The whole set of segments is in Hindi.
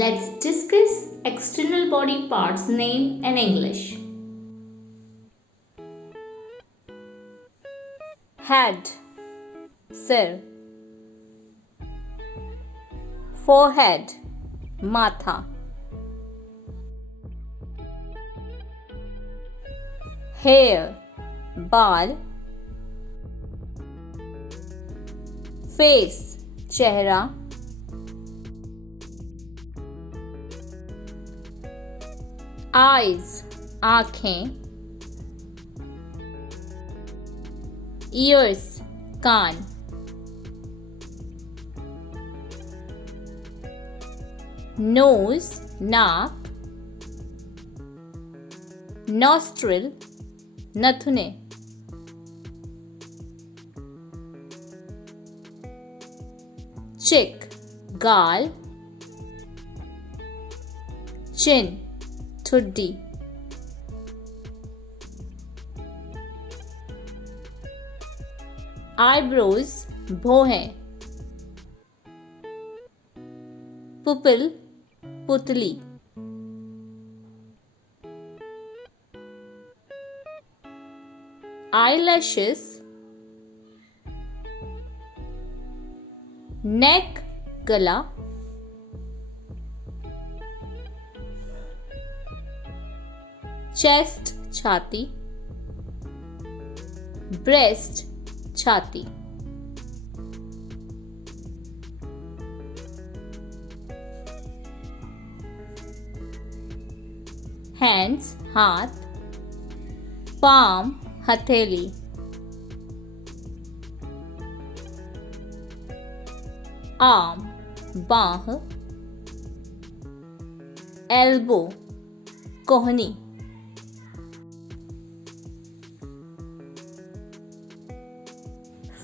Let's discuss external body parts name in English. Head, sir. Forehead, matha. Hair, बाल. Face, चेहरा. Eyes, आँखें. Ears, कान. Nose, नाक. Nostril, नथुने. Cheek, गाल. Chin, ठुड्डी. Eyebrows, भौहें. Pupil, पुतली. Eyelashes, neck, गला. Chest, छाती. Breast, छाती. Hands, हाथ. Palm, हथेली. Arm, बाह. Elbow, कोहनी.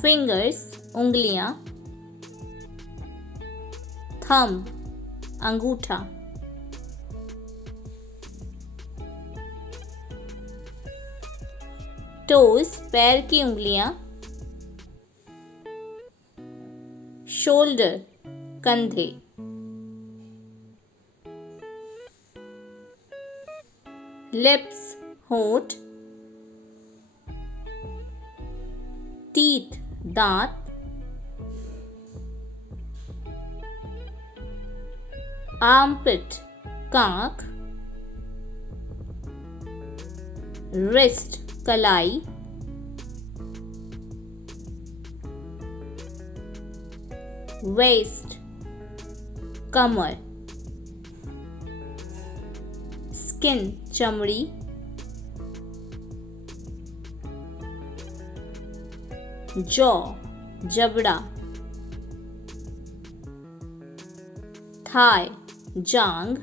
Fingers, उंगलियां. Thumb, अंगूठा. Toes, पैर की उंगलियां. Shoulder, कंधे. Lips, होंठ. Teeth, दांत. Armpit, कांख. Wrist, कलाई. Waist, कमर. Skin, चमड़ी. Jaw, जबड़ा. Thigh, जांग.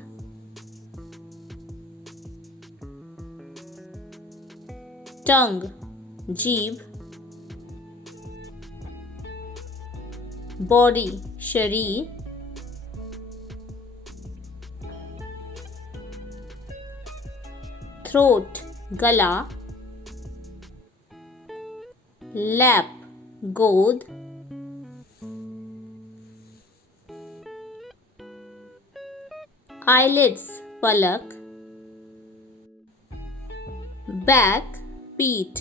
Tongue, जीभ. Body, शरीर. Throat, गला. Lap, गोद. Eyelids, पलक. Back, पीठ.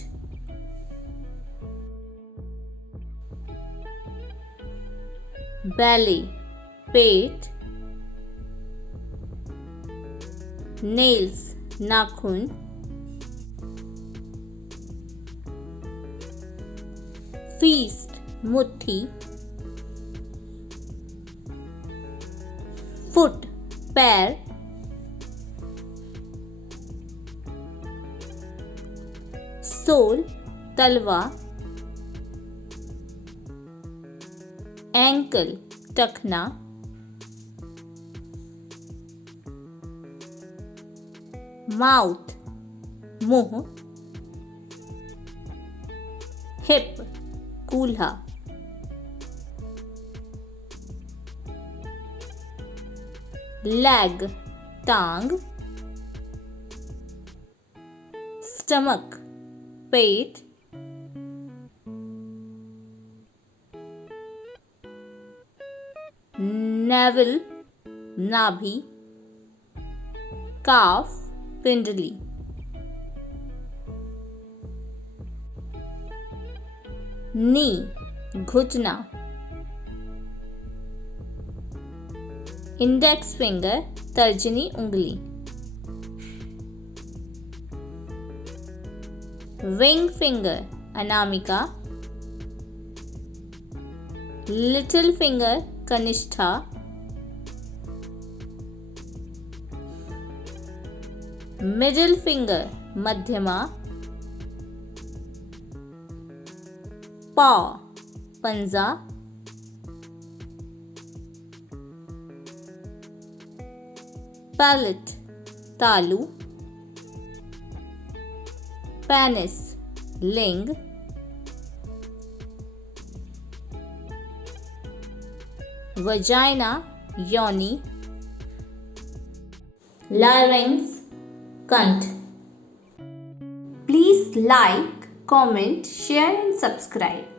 Belly, पेट. Nails, नाखून. Fist, मुट्ठी. Foot, पैर. Sole, तलवा. Ankle, टखना. Mouth, मुंह. Hip, कूल्हा. Leg, टांग. Stomach, पेट. Navel, नाभि, काफ, पिंडली, नी, घुटना, इंडेक्स फिंगर, तर्जनी उंगली, विंग फिंगर, अनामिका, लिटिल फिंगर, कनिष्ठा, मिडिल फिंगर, मध्यमा, पॉ, पंजा, पैलेट, तालू, पेनिस, लिंग, वजाइना, योनि, larynx, कंठ. Please like, comment, share and subscribe.